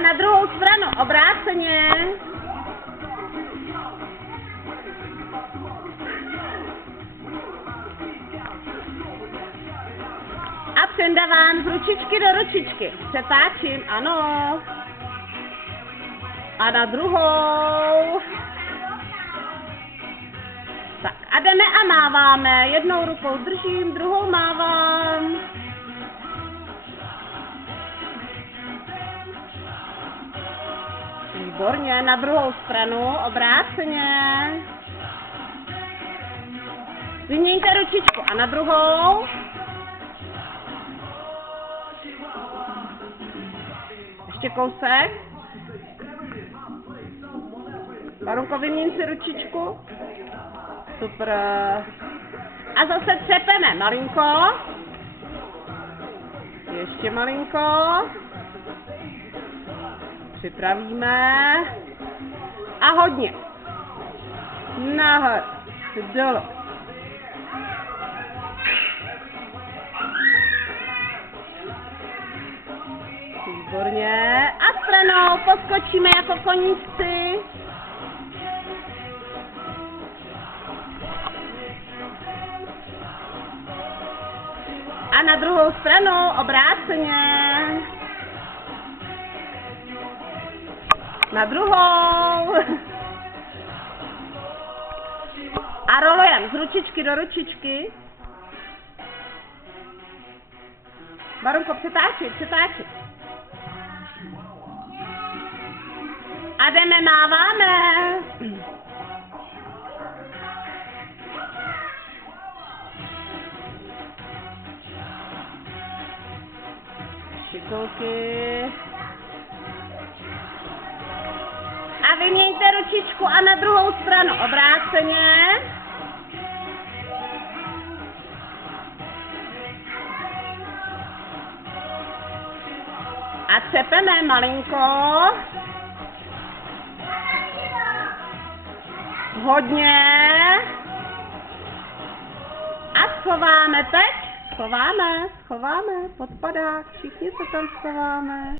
A na druhou stranu, obráceně. A přendávám z ručičky do ručičky. Přetáčím, ano. A na druhou. Tak a jdeme a máváme. Jednou rukou držím, druhou mávám. Výborně, na druhou stranu, obráceně. Vyměňte ručičku a na druhou. Ještě kousek. Barunko, vyměň si ručičku. Super. A zase třepeme malinko. Ještě malinko. Připravíme. A hodně. Nahoru. Dolů. Výborně. A stranou poskočíme jako koníčci. A na druhou stranu obráceně. Na druhou. A rolujeme z ručičky do ručičky. Barunko, přetáčit, přetáčit. A jdeme, máváme. Šikulky. A vyměňte ručičku a na druhou stranu obráceně. A třepeme malinko. Hodně. A schováme teď. Schováme, podpadák, všichni se tam schováme.